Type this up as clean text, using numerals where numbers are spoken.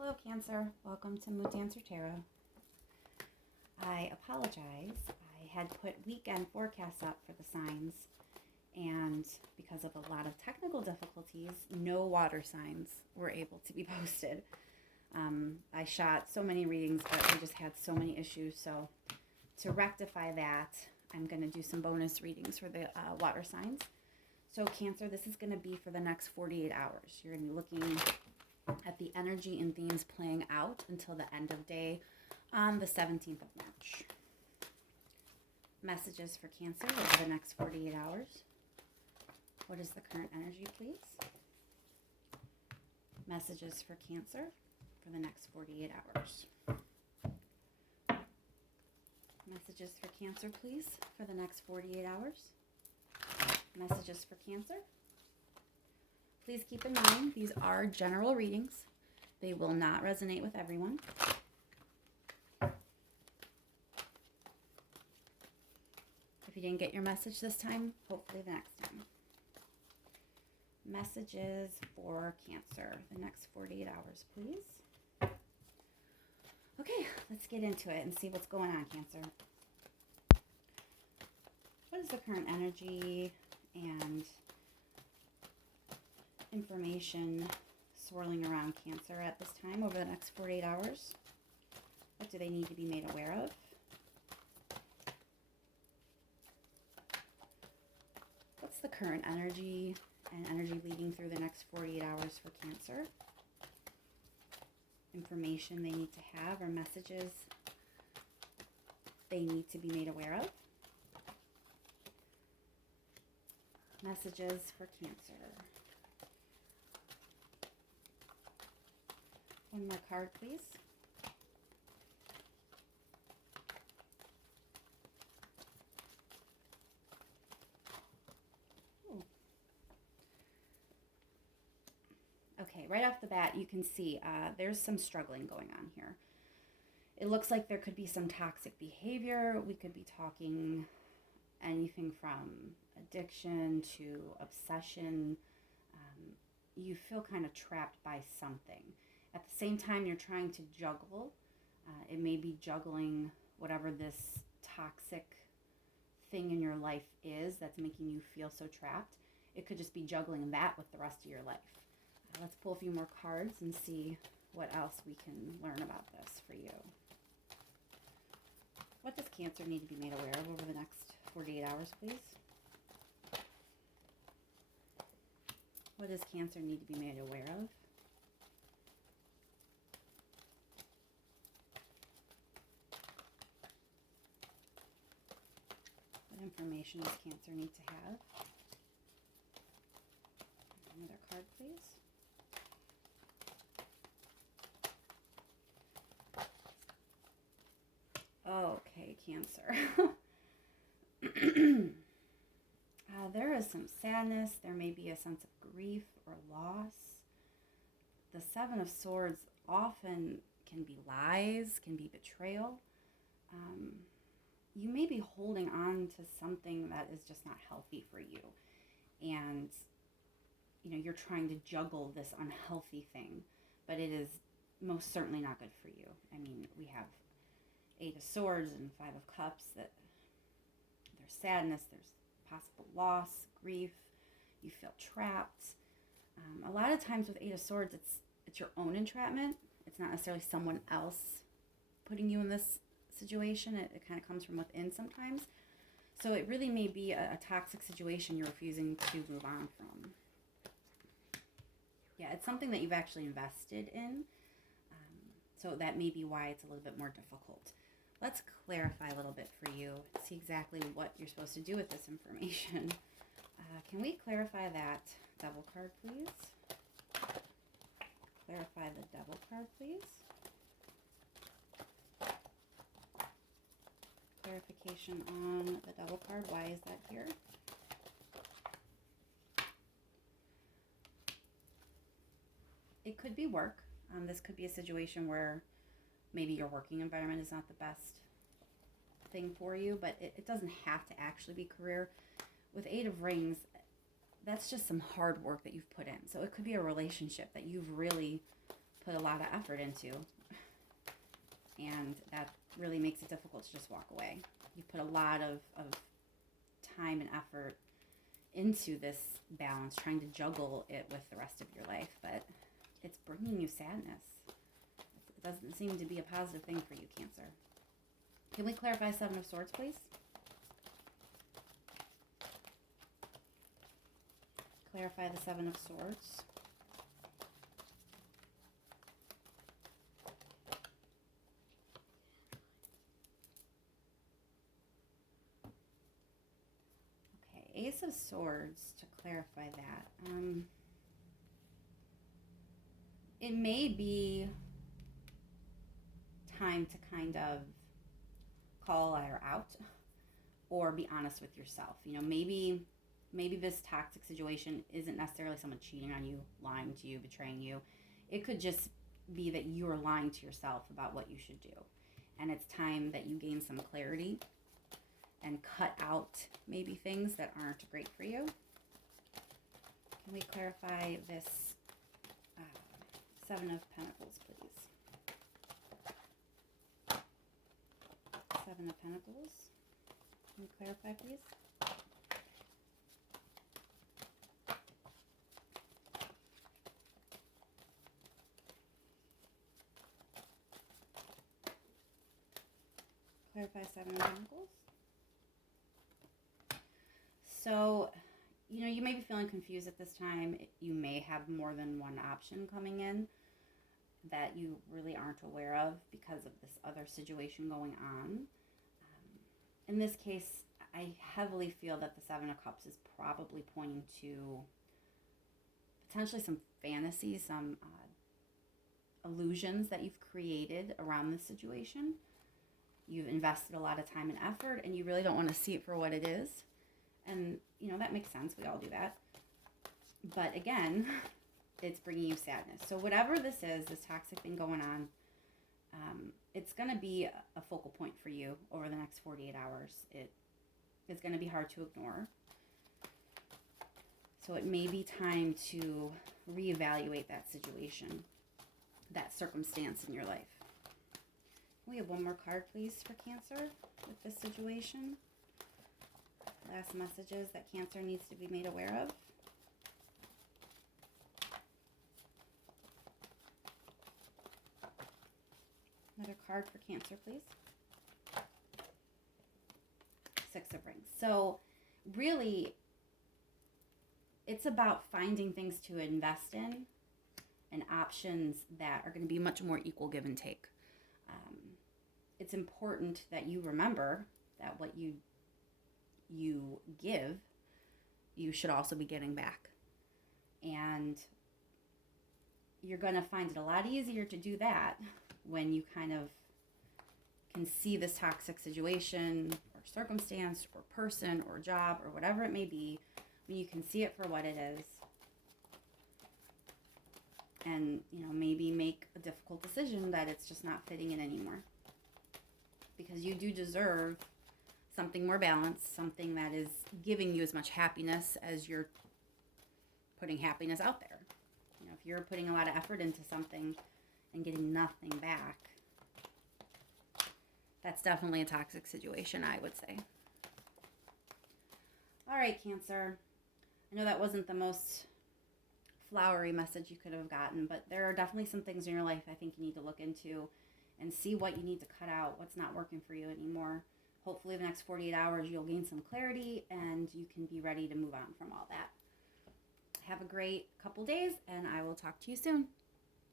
Hello, Cancer. Welcome to Mood Dancer Tarot. I apologize. I had put weekend forecasts up for the signs, and because of a lot of technical difficulties, no water signs were able to be posted. I shot so many readings, but we just had so many issues. So to rectify that, I'm going to do some bonus readings for the water signs. So Cancer, this is going to be for the next 48 hours. You're going to be looking at the energy and themes playing out until the end of day on the 17th of March. Messages for Cancer over the next 48 hours. What is the current energy, please? Messages for Cancer for the next 48 hours. Messages for Cancer, please, for the next 48 hours. Messages for Cancer. Please keep in mind, these are general readings. They will not resonate with everyone. If you didn't get your message this time, hopefully the next time. Messages for Cancer, the next 48 hours, please. Okay, let's get into it and see what's going on, Cancer. What is the current energy and information swirling around Cancer at this time over the next 48 hours? What do they need to be made aware of? What's the current energy and energy leading through the next 48 hours for Cancer? Information they need to have or messages they need to be made aware of? Messages for Cancer. One more card, please. Ooh. Okay, right off the bat, you can see there's some struggling going on here. It looks like there could be some toxic behavior. We could be talking anything from addiction to obsession. You feel kind of trapped by something. At the same time, you're trying to juggle. It may be juggling whatever this toxic thing in your life is that's making you feel so trapped. It could just be juggling that with the rest of your life. Let's pull a few more cards and see what else we can learn about this for you. What does Cancer need to be made aware of over the next 48 hours, please? What does Cancer need to be made aware of? What information does Cancer need to have? Another card, please. Okay, Cancer. There is some sadness. There may be a sense of grief or loss. The Seven of Swords often can be lies, can be betrayal. You may be holding on to something that is just not healthy for you. And, you're trying to juggle this unhealthy thing, but it is most certainly not good for you. I mean, we have Eight of Swords and Five of Cups. That there's sadness, there's possible loss, grief. You feel trapped. A lot of times with Eight of Swords, it's your own entrapment. It's not necessarily someone else putting you in this situation. It kind of comes from within sometimes. So it really may be a toxic situation you're refusing to move on from. Yeah, it's something that you've actually invested in. So that may be why it's a little bit more difficult. Let's clarify a little bit for you, see exactly what you're supposed to do with this information. Can we clarify that Devil card, please? Clarify the Devil card, please. Clarification on the Devil card. Why is that here? It could be work. This could be a situation where maybe your working environment is not the best thing for you, but it doesn't have to actually be career. With Eight of Rings, that's just some hard work that you've put in. So it could be a relationship that you've really put a lot of effort into. And that really makes it difficult to just walk away. You put a lot of time and effort into this balance, trying to juggle it with the rest of your life, but it's bringing you sadness. It doesn't seem to be a positive thing for you, Cancer. Can we clarify Seven of Swords, please? Clarify the Seven of Swords. Okay, Ace of Swords, to clarify that. It may be time to kind of call a liar out or be honest with yourself. You know, maybe this toxic situation isn't necessarily someone cheating on you, lying to you, betraying you. It could just be that you are lying to yourself about what you should do. And it's time that you gain some clarity and cut out maybe things that aren't great for you. Can we clarify this Seven of Pentacles, please? Seven of Pentacles. Can you clarify, please? Clarify Seven of Pentacles. So, you know, you may be feeling confused at this time. You may have more than one option coming in that you really aren't aware of because of this other situation going on. In this case, I heavily feel that the Seven of Cups is probably pointing to potentially some fantasy, some illusions that you've created around this situation. You've invested a lot of time and effort, and you really don't want to see it for what it is. And, you know, that makes sense. We all do that. But again, it's bringing you sadness. So whatever this is, this toxic thing going on, it's going to be a focal point for you over the next 48 hours. It's going to be hard to ignore. So it may be time to reevaluate that situation, that circumstance in your life. Can we have one more card, please, for Cancer with this situation? Last messages that Cancer needs to be made aware of. Another card for Cancer, please. Six of Rings. So really, it's about finding things to invest in and options that are going to be much more equal give and take. It's important that you remember that what you give, you should also be getting back. And you're going to find it a lot easier to do that when you kind of can see this toxic situation or circumstance or person or job or whatever it may be, when you can see it for what it is. And, you know, maybe make a difficult decision that it's just not fitting in anymore. Because you do deserve something more balanced, something that is giving you as much happiness as you're putting happiness out there. You know, if you're putting a lot of effort into something and getting nothing back, that's definitely a toxic situation, I would say. All right, Cancer. I know that wasn't the most flowery message you could have gotten, but there are definitely some things in your life I think you need to look into and see what you need to cut out, what's not working for you anymore. Hopefully the next 48 hours you'll gain some clarity and you can be ready to move on from all that. Have a great couple days, and I will talk to you soon.